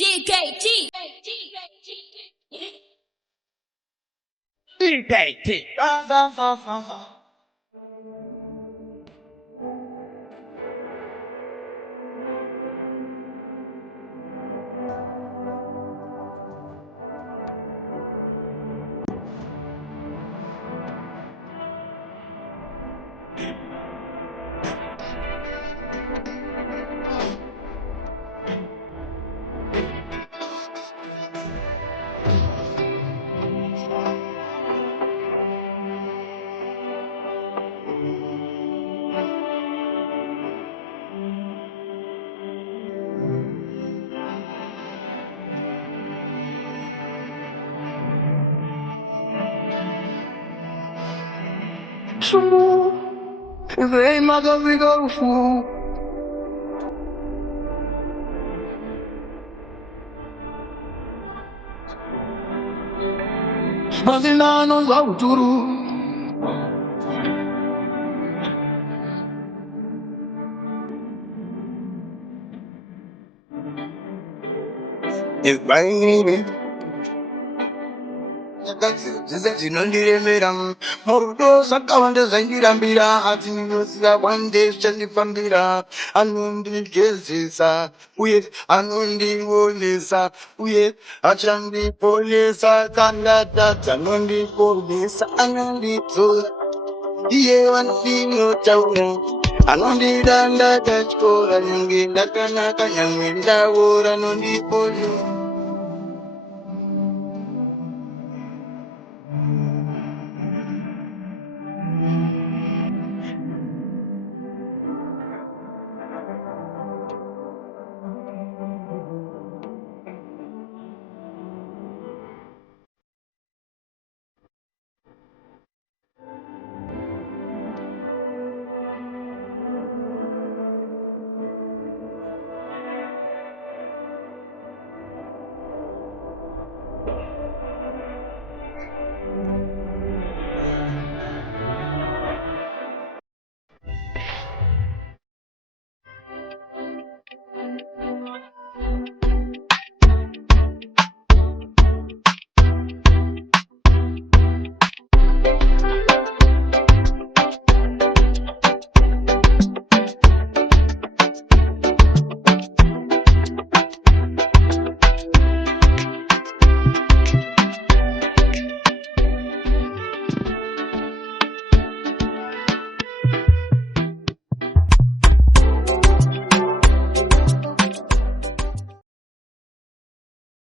DKT. DKT. Reimagined we go for. Madenha no futuro. If I zinondiremera morudo sakawanda zangirambira atinosiya one day chandifambira anondigezesa uye anondionesa uye achandiponesa kandadadza anondiponesa anondidzora iye vandinotaura anondidanda tachikora nyange ndakanaka nyangwe ndaora anondiponesa